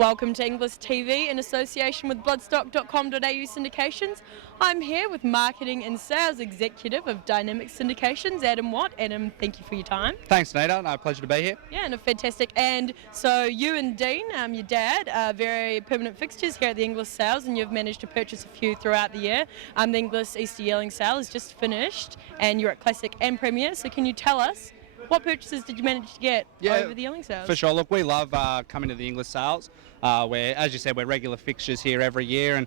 Welcome to Inglis TV in association with bloodstock.com.au Syndications. I'm here with Marketing and Sales Executive of Dynamic Syndications, Adam Watt. Adam, thank you for your time. Thanks, Tanita. No, pleasure to be here. Yeah, no, fantastic. And so you and Dean, your dad, are very permanent fixtures here at the Inglis sales, and you've managed to purchase a few throughout the year. The Inglis Easter Yearling sale is just finished, and you're at Classic and Premier. So can you tell us, what purchases did you manage to get over the Yearling sales? For sure. Look, we love coming to the Inglis sales. Where, as you said, we're regular fixtures here every year, and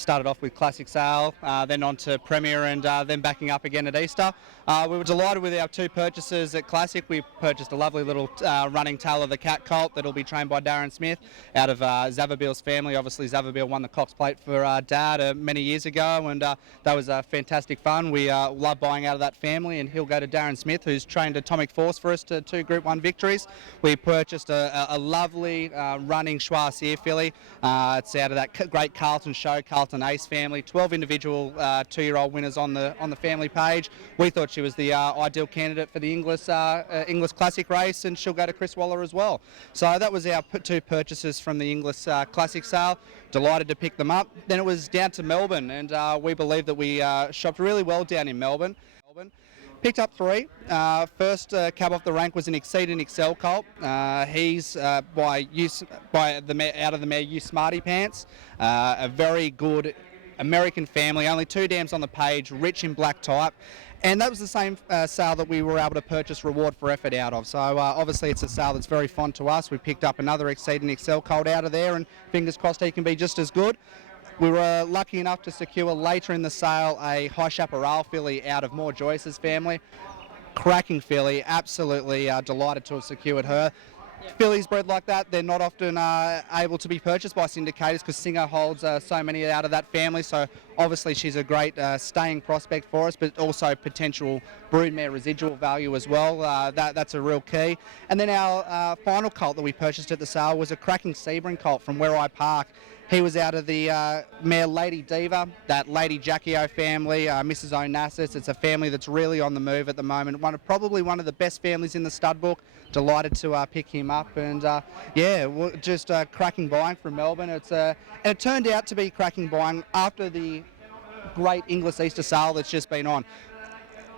started off with Classic Sale, then on to Premier, and then backing up again at Easter. We were delighted with our two purchases at Classic. We purchased a lovely little running tail of the cat colt that'll be trained by Darren Smith out of Zavabil's family. Obviously, Zavabil won the Cox Plate for Dad many years ago, and that was fantastic fun. We love buying out of that family, and he'll go to Darren Smith, who's trained Atomic Force for us to 2 Group 1 victories. We purchased a lovely running Schwa Sear filly. It's out of that great Carlton show, Carlton Ace family. 12 individual 2-year-old winners on the family page. We thought she was the ideal candidate for the Inglis Classic race, and she'll go to Chris Waller as well. So that was our 2 purchases from the Inglis Classic sale. Delighted to pick them up. Then it was down to Melbourne, and we believe that we shopped really well down in Melbourne. Picked up 3. First cab off the rank was an Exceed and Excel colt. He's out of the mare You Smarty Pants. A very good American family, only 2 dams on the page, rich in black type. And that was the same sale that we were able to purchase Reward for Effort out of. So obviously it's a sale that's very fond to us. We picked up another Exceed and Excel colt out of there, and fingers crossed he can be just as good. We were lucky enough to secure later in the sale a High Chaparral filly out of Moore Joyce's family. Cracking filly, absolutely delighted to have secured her. Fillies bred like that, they're not often able to be purchased by syndicators because Singer holds so many out of that family. So obviously she's a great staying prospect for us, but also potential broodmare residual value as well. That's a real key. And then our final colt that we purchased at the sale was a cracking Sebring colt from Where I Park. He was out of the mare Lady Diva, that Lady Jackie-O family, Mrs. Onassis. It's a family that's really on the move at the moment. Probably one of the best families in the stud book. Delighted to pick him up, and just cracking buying from Melbourne. And it turned out to be cracking buying after the great Inglis Easter sale that's just been on.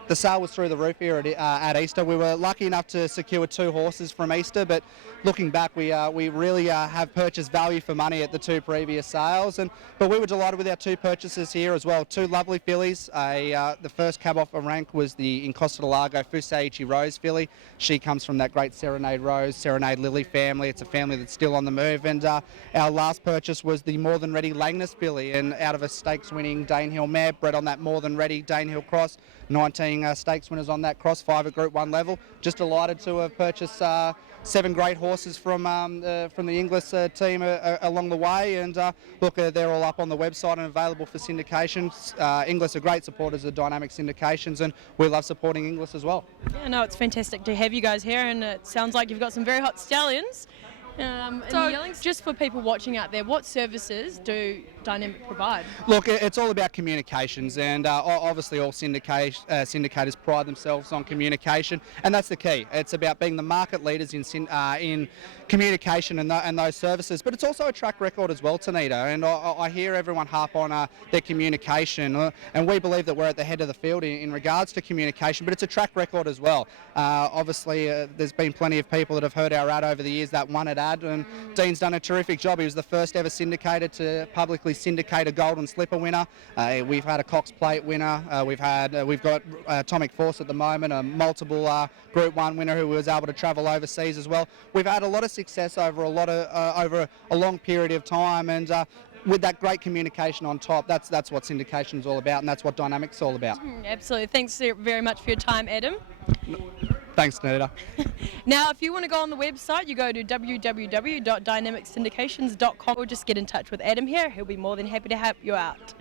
The sale was through the roof here at Easter. We were lucky enough to secure 2 horses from Easter, but looking back, we really have purchased value for money at the 2 previous sales. But we were delighted with our 2 purchases here as well. 2 lovely fillies. The first cab off a rank was the Incosta del Lago Fusaichi Rose filly. She comes from that great Serenade Rose, Serenade Lily family. It's a family that's still on the move. And our last purchase was the More Than Ready Langness filly, and out of a stakes-winning Danehill mare, bred on that More Than Ready Danehill cross. 19 stakes winners on that cross, 5 at Group 1 level. Just delighted to have purchased 7 great horses from the Inglis team along the way, and look, they're all up on the website and available for syndications. Inglis are great supporters of Dynamic Syndications, and we love supporting Inglis as well. Yeah, no, it's fantastic to have you guys here, and it sounds like you've got some very hot stallions. So just for people watching out there, what services do Dynamic provide? Look, it's all about communications, and obviously all syndicators pride themselves on communication, and that's the key. It's about being the market leaders in communication and those services, but it's also a track record as well, Tanita, and I hear everyone harp on their communication, and we believe that we're at the head of the field in regards to communication, but it's a track record as well. Obviously, there's been plenty of people that have heard our ad over the years, that one ad, and Dean's done a terrific job. He was the first ever syndicator to publicly syndicate a Golden Slipper winner. We've had a Cox Plate winner. We've got Atomic Force at the moment, a multiple Group 1 winner who was able to travel overseas as well. We've had a lot of success over a long period of time, and with that great communication on top, that's what syndication is all about, and that's what Dynamic's all about. Absolutely. Thanks very much for your time, Adam. Thanks, Tanita. Now, if you want to go on the website, you go to www.dynamicsyndications.com or just get in touch with Adam here. He'll be more than happy to help you out.